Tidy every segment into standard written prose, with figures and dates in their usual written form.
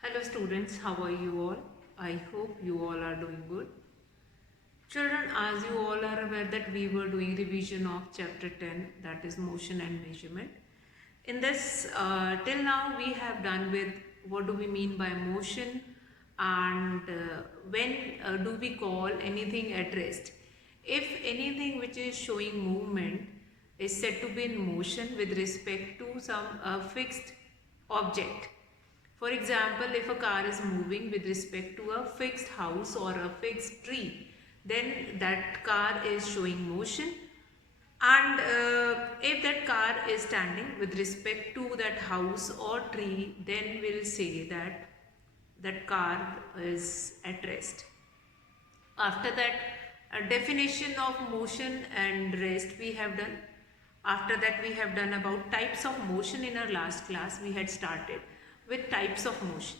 Hello students, how are you all? I hope you all are doing good. Children, as you all are aware that we were doing revision of chapter 10, that is motion and measurement. In this, till now we have done with what do we mean by motion and when do we call anything at rest. If anything which is showing movement is said to be in motion with respect to some fixed object. For example, if a car is moving with respect to a fixed house or a fixed tree, then that car is showing motion. And if that car is standing with respect to that house or tree, then we'll say that that car is at rest. After that, a definition of motion and rest we have done. After that, we have done about types of motion in our last class. We had started with types of motion.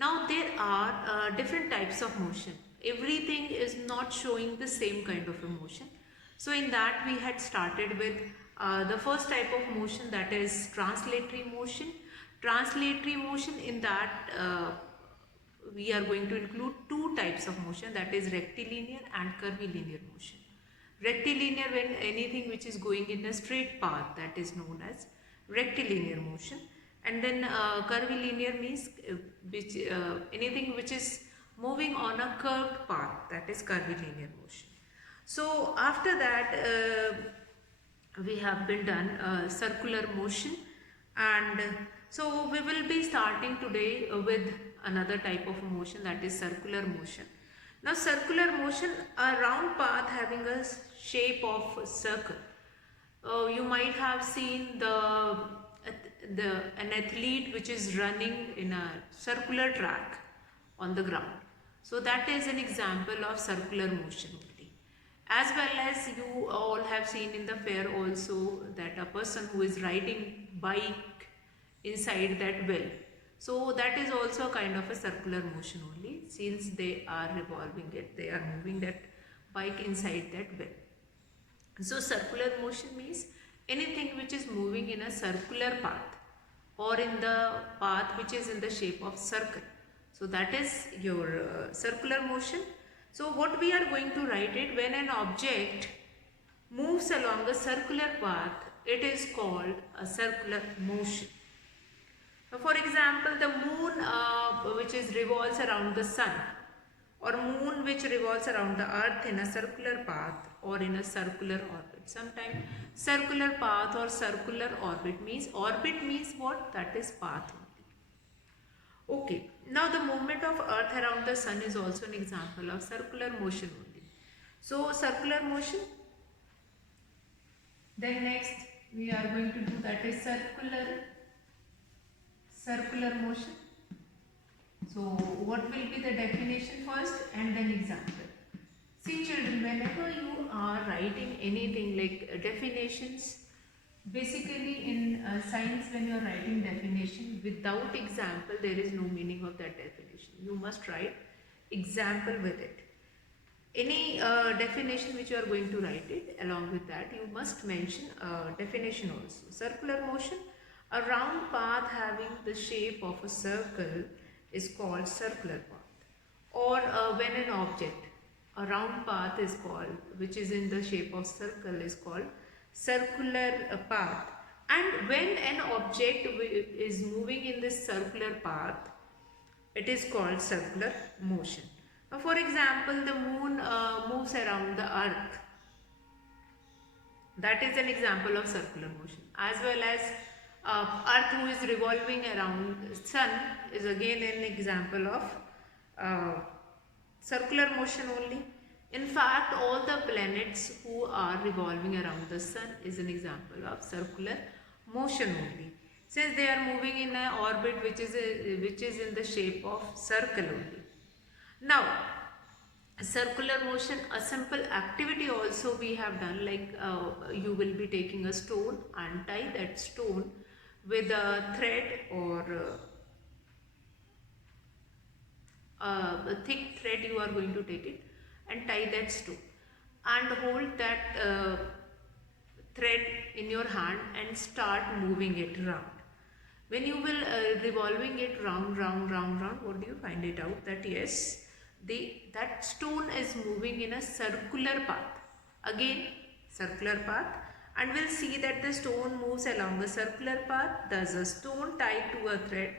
Now, there are different types of motion. Everything is not showing the same kind of emotion. So, in that, we had started with the first type of motion, that is translatory motion. Translatory motion, in that we are going to include two types of motion, that is rectilinear and curvilinear motion. Rectilinear, when anything which is going in a straight path, that is known as rectilinear motion. And then curvilinear means anything which is moving on a curved path, that is curvilinear motion. So after that we have been done circular motion, and so we will be starting today with another type of motion, that is circular motion. Now circular motion, a round path having a shape of a circle. You might have seen an athlete which is running in a circular track on the ground. So that is an example of circular motion only. As well as you all have seen in the fair also that a person who is riding bike inside that well. So that is also a kind of a circular motion only, since they are revolving it, they are moving that bike inside that well. So circular motion means anything which is moving in a circular path or in the path which is in the shape of circle. So that is your circular motion. So what we are going to write it, when an object moves along a circular path, it is called a circular motion. So for example, the moon which is revolves around the sun, or moon which revolves around the earth in a circular path or in a circular orbit. Sometimes circular path or circular orbit means what? That is path only. Okay, now the movement of earth around the sun is also an example of circular motion only. So circular motion, then next we are going to do, that is circular motion. So what will be the definition first and then example. See children, whenever you are writing anything like definitions, basically in science, when you are writing definition without example, there is no meaning of that definition. You must write example with it. Any definition which you are going to write it, along with that you must mention definition also. Circular motion, a round path having the shape of a circle is called circular path. Or when an object, a round path is called, which is in the shape of circle, is called circular path. And when an object is moving in this circular path, it is called circular motion. Now, for example, the moon moves around the earth. That is an example of circular motion. As well as earth who is revolving around sun is again an example of circular motion only. In fact, all the planets who are revolving around the sun is an example of circular motion only, since they are moving in an orbit which is in the shape of circle only. Now, circular motion, a simple activity also we have done, like you will be taking a stone and tie that stone with a thread or a thick thread. You are going to take it and tie that stone and hold that thread in your hand and start moving it around. When you will revolving it round, round, round, round, what do you find it out? That yes, that stone is moving in a circular path. Again, circular path, and we'll see that the stone moves along a circular path. There's a stone tied to a thread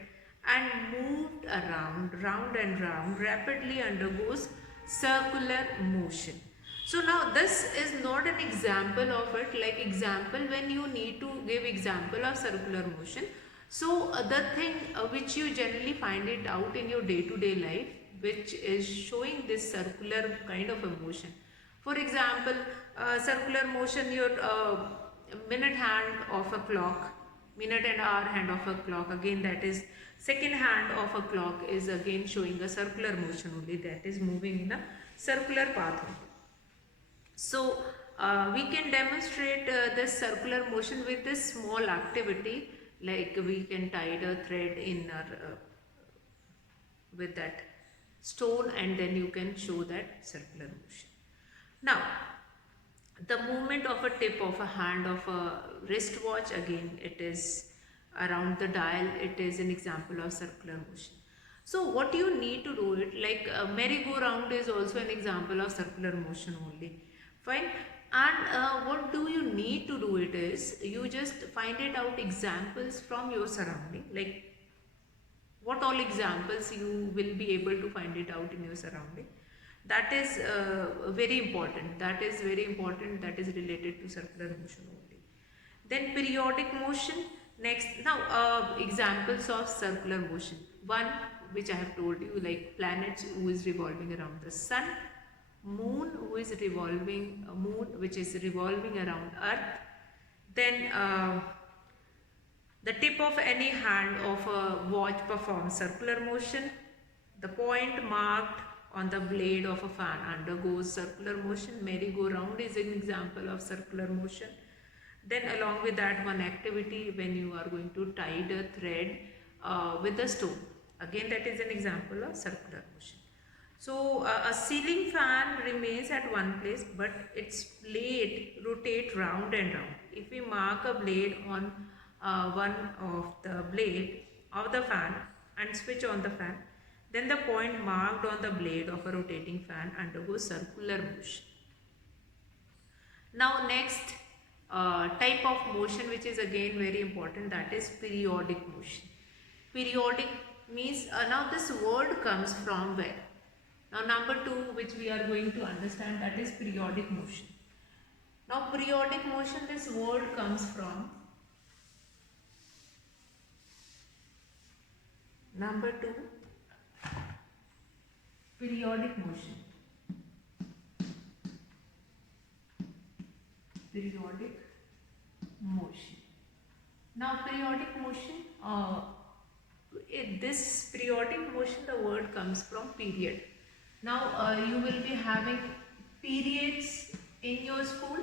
and moved around, round and round, rapidly undergoes circular motion. So now this is not an example of it, like example when you need to give example of circular motion. So the thing which you generally find it out in your day-to-day life, which is showing this circular kind of a motion. For example, circular motion, your minute hand of a clock, minute and hour hand of a clock, again that is second hand of a clock is again showing a circular motion only, that is moving in a circular path only. So we can demonstrate this circular motion with this small activity, like we can tie a thread in our with that stone, and then you can show that circular motion. Now the movement of a tip of a hand of a wristwatch, again it is around the dial, it is an example of circular motion. So what you need to do it, like merry-go-round is also an example of circular motion only. Fine. And what do you need to do it is, you just find it out examples from your surrounding, like what all examples you will be able to find it out in your surrounding. That is very important. That is very important. That is related to circular motion only. Then periodic motion. Next, now examples of circular motion. One which I have told you, like planets who is revolving around the sun, moon who is revolving, moon which is revolving around earth. Then the tip of any hand of a watch performs circular motion. The point marked on the blade of a fan undergoes circular motion. Merry-go-round is an example of circular motion. Then along with that, one activity when you are going to tie a thread with a stone. Again, that is an example of circular motion. So a ceiling fan remains at one place, but its blade rotate round and round. If we mark a blade on one of the blade of the fan and switch on the fan, then the point marked on the blade of a rotating fan undergoes circular motion. Now next type of motion, which is again very important, that is periodic motion. Periodic means, now this word comes from where? Now number 2 which we are going to understand, that is periodic motion. Now periodic motion, this word comes from number 2, periodic motion. Periodic motion. Now periodic motion, this periodic motion, the word comes from period. Now you will be having periods in your school,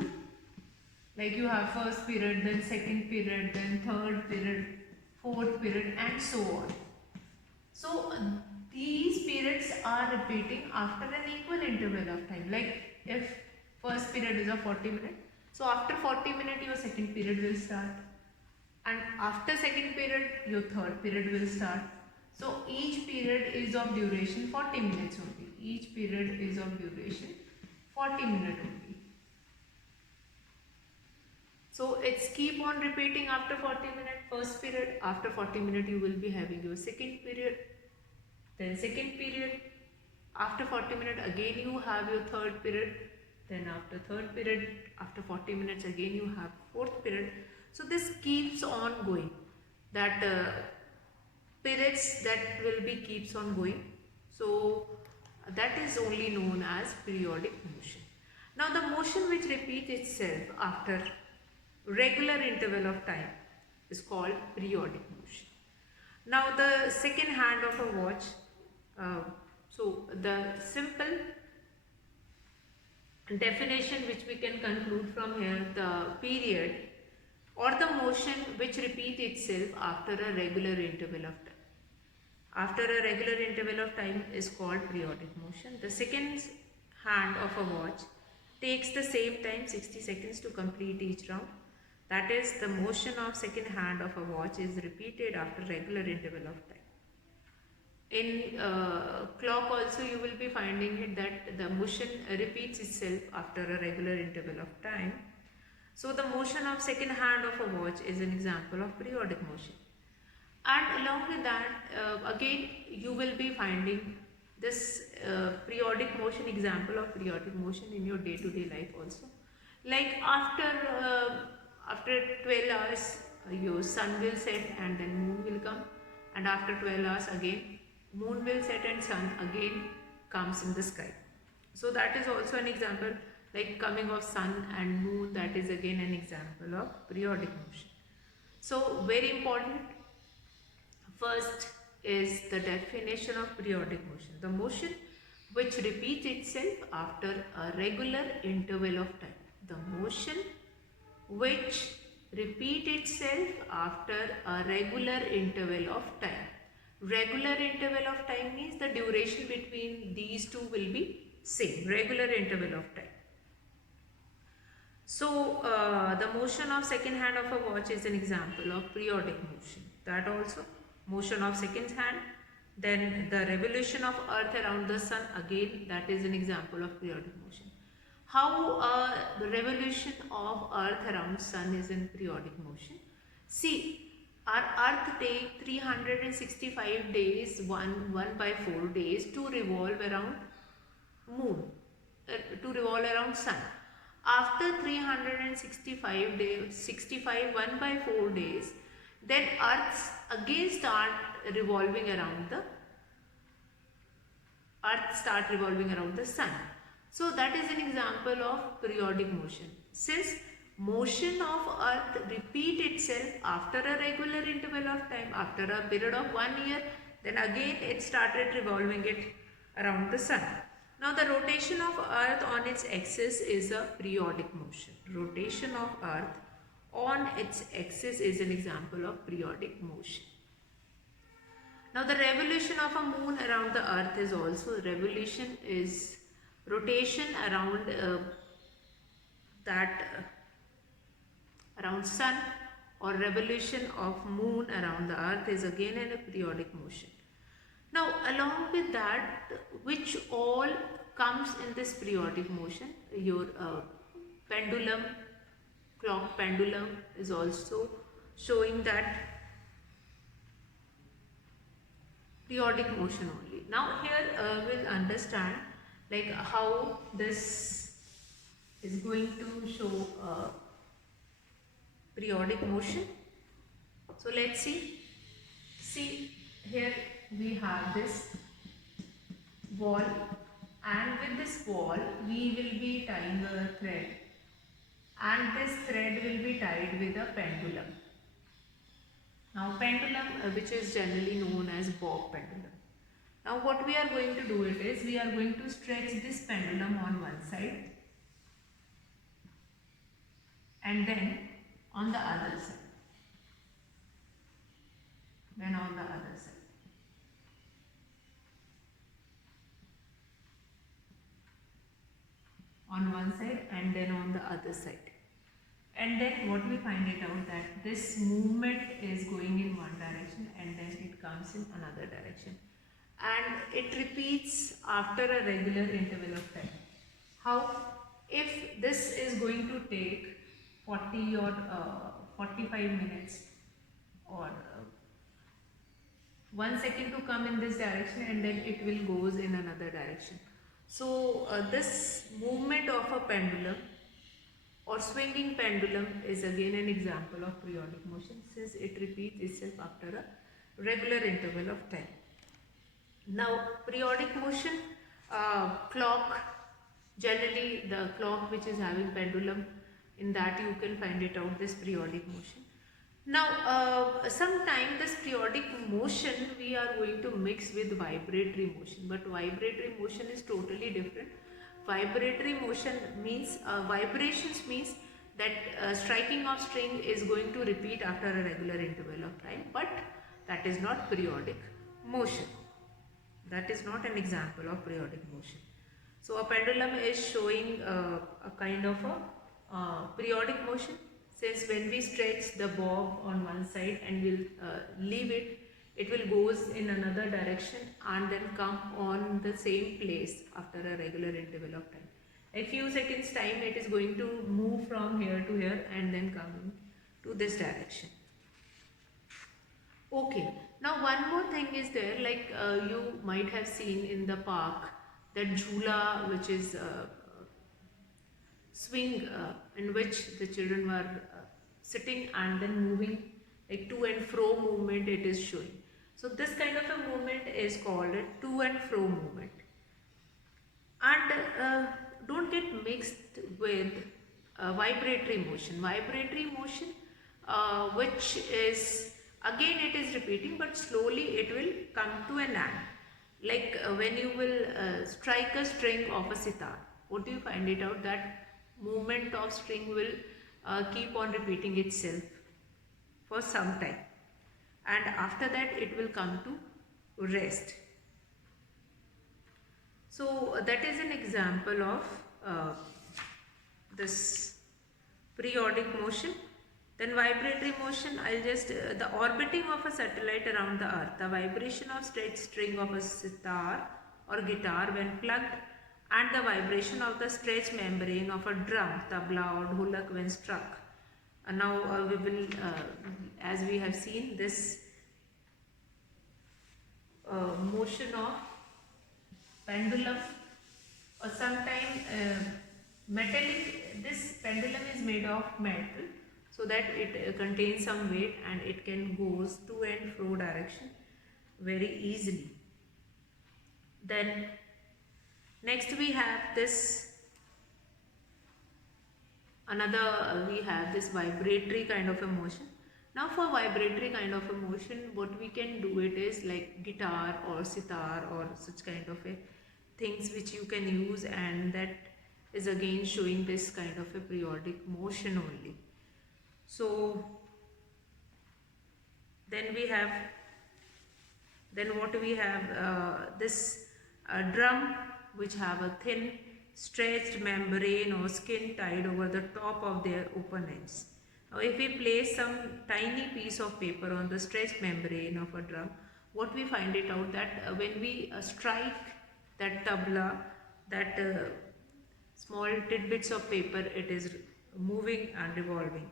like you have first period, then second period, then third period, fourth period, and so on. So these periods are repeating after an equal interval of time. Like if first period is of 40 minutes, so after 40 minutes your second period will start, and after second period your third period will start. So each period is of duration 40 minutes only. Each period is of duration 40 minutes only. So it's keep on repeating after 40 minutes first period. After 40 minutes you will be having your second period, then second period. After 40 minutes again you have your third period, then after third period, after 40 minutes again you have fourth period. So this keeps on going, that periods that will be keeps on going. So that is only known as periodic motion. Now the motion which repeats itself after regular interval of time is called periodic motion. Now the second hand of a watch, so the simple definition which we can conclude from here, the period or the motion which repeats itself after a regular interval of time. After a regular interval of time is called periodic motion. The second hand of a watch takes the same time, 60 seconds, to complete each round. That is, the motion of second hand of a watch is repeated after regular interval of time. In clock also you will be finding it that the motion repeats itself after a regular interval of time. So the motion of second hand of a watch is an example of periodic motion. And along with that, again you will be finding this periodic motion, example of periodic motion in your day-to-day life also. Like after 12 hours your sun will set and then moon will come, and after 12 hours again moon will set and sun again comes in the sky. So that is also an example, like coming of sun and moon, that is again an example of periodic motion. So very important. First is the definition of periodic motion. The motion which repeats itself after a regular interval of time. The motion which repeats itself after a regular interval of time. Regular interval of time means the duration between these two will be same. Regular interval of time. So the motion of second hand of a watch is an example of periodic motion. That also motion of second hand. Then the revolution of earth around the sun, again that is an example of periodic motion. How the revolution of earth around sun is in periodic motion? See, our earth takes 365 days, 1/4 days to revolve around moon, to revolve around sun. After 365 days, 65 1/4 days, then earth again start revolving around the sun. So that is an example of periodic motion. Since motion of earth repeat itself after a regular interval of time, after a period of 1 year, then again it started revolving it around the sun. Now the rotation of earth on its axis is a periodic motion. Rotation of earth on its axis is an example of periodic motion. Now the revolution of a moon around the earth is also, revolution is rotation around around sun, or revolution of moon around the earth is again in a periodic motion. Now along with that, which all comes in this periodic motion, your pendulum, clock pendulum is also showing that periodic motion only. Now here we'll understand like how this is going to show periodic motion. So let's see. See, here we have this ball, and with this ball we will be tying a thread, and this thread will be tied with a pendulum. Now pendulum, which is generally known as bob pendulum. Now what we are going to do it is, we are going to stretch this pendulum on one side and then on the other side. Then on the other side. On one side and then on the other side. And then what we find it out that this movement is going in one direction and then it comes in another direction. And it repeats after a regular interval of time. How? If this is going to take 40 or 45 minutes or 1 second to come in this direction, and then it will goes in another direction. So this movement of a pendulum or swinging pendulum is again an example of periodic motion, since it repeats itself after a regular interval of time. Now periodic motion, clock, generally the clock which is having pendulum, in that you can find it out, this periodic motion. Now sometime this periodic motion we are going to mix with vibratory motion, but vibratory motion is totally different. Vibratory motion means, vibrations means that striking of string is going to repeat after a regular interval of time, but that is not periodic motion. That is not an example of periodic motion. So a pendulum is showing a kind of a periodic motion, since when we stretch the bob on one side and we'll leave it, it will goes in another direction and then come on the same place after a regular interval of time. A few seconds time it is going to move from here to here and then come to this direction. Okay, now one more thing is there, like you might have seen in the park that jhula, which is swing in which the children were sitting and then moving, like to and fro movement it is showing. So this kind of a movement is called a to and fro movement. And don't get mixed with vibratory motion. Vibratory motion, which is again it is repeating, but slowly it will come to an end. Like when you will strike a string of a sitar, what do you find it out? That movement of string will keep on repeating itself for some time, and after that it will come to rest. So that is an example of this periodic motion. Then vibratory motion, I'll just, the orbiting of a satellite around the earth, the vibration of stretched string of a sitar or guitar when plucked, and the vibration of the stretched membrane of a drum, tabla or dholak when struck. Now we will, as we have seen, this motion of pendulum, or sometime metallic, this pendulum is made of metal, so that it contains some weight and it can goes to and fro direction very easily. Then next we have this another, we have this vibratory kind of a motion. Now for vibratory kind of a motion, what we can do it is like guitar or sitar or such kind of a things which you can use, and that is again showing this kind of a periodic motion only. So then we have, then what we have, this drum which have a thin stretched membrane or skin tied over the top of their open ends. Now if we place some tiny piece of paper on the stretched membrane of a drum, what we find it out that when we strike that tabla, that small tidbits of paper, it is moving and revolving.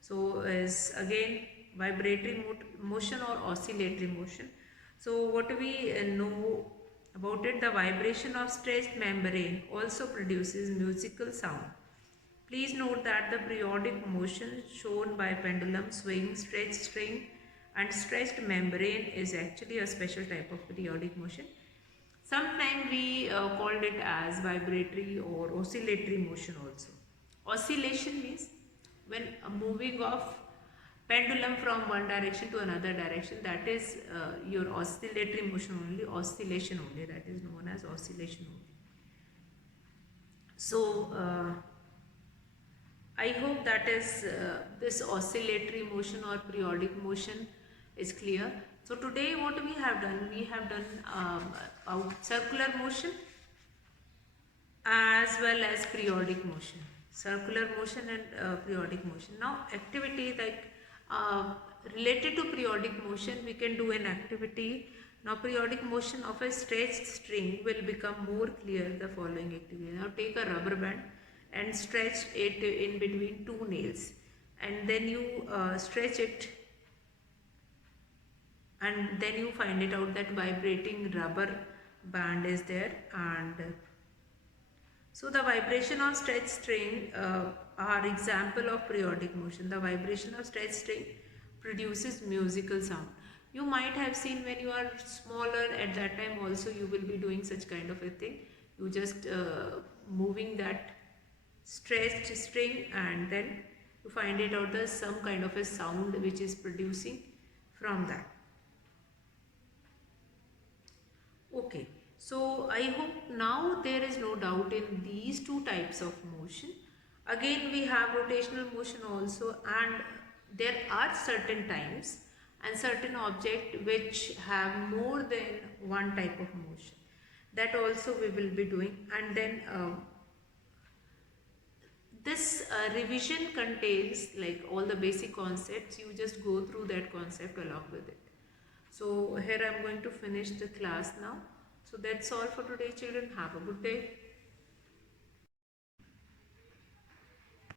So is again vibratory motion or oscillatory motion. So what we know about it, the vibration of stretched membrane also produces musical sound. Please note that the periodic motion shown by pendulum swing, stretched string and stretched membrane is actually a special type of periodic motion. Sometimes we called it as vibratory or oscillatory motion also. Oscillation means when moving of pendulum from one direction to another direction, that is your oscillatory motion only, oscillation only, that is known as oscillation only. So I hope that is this oscillatory motion or periodic motion is clear. So today what we have done circular motion as well as periodic motion, circular motion and periodic motion. Now activity like related to periodic motion, we can do an activity. Now periodic motion of a stretched string will become more clear the following activity. Now take a rubber band and stretch it in between two nails, and then you stretch it, and then you find it out that vibrating rubber band is there. And so the vibration of stretched string are example of periodic motion. The vibration of stretched string produces musical sound. You might have seen when you are smaller, at that time also you will be doing such kind of a thing. You just moving that stretched string, and then you find it out there's some kind of a sound which is producing from that. Okay, so I hope now there is no doubt in these two types of motion. Again we have rotational motion also, and there are certain times and certain object which have more than one type of motion. That also we will be doing. And then This revision contains like all the basic concepts. You just go through that concept along with it. So here I am going to finish the class now. So that's all for today, children. Have a good day.